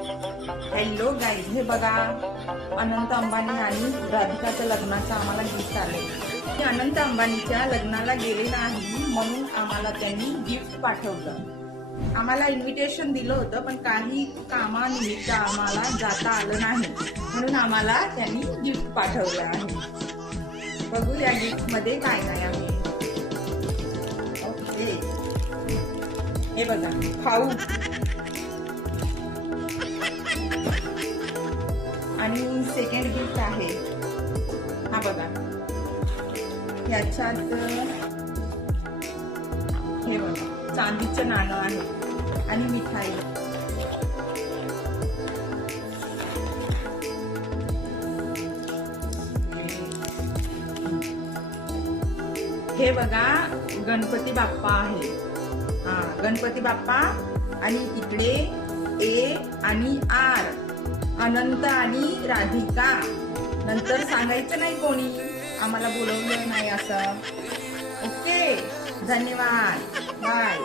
Hello guys, हे बघा अनंत अंबानी आणि राधिकाच्या लग्नाचं आम्हाला गिफ्ट आलंय. मी अनंत अंबानीच्या लग्नाला गेले नाही म्हणून आम्हाला त्यांनी गिफ्ट पाठवलं. आम्हाला इन्व्हिटेशन दिलं होतं पण काही कामानिमित्त आम्हाला जाता आलं नाही म्हणून आम्हाला त्यांनी गिफ्ट पाठवलं आहे. बघू या गिफ्ट मध्ये काय काय आहे. ओके, हे बघा खाऊ आणि सेकंड गिफ्ट आहे हा बघा. याच्यात हे बघा चांदीचं नाणं आहे आणि मिठाई. हे बघा गणपती बाप्पा आहे. हा गणपती बाप्पा आणि इकडे ए आणि आर अनंत आणि राधिका. नंतर सांगायचं नाही कोणी आम्हाला बोलवलं नाही असं. ओके, धन्यवाद, बाय.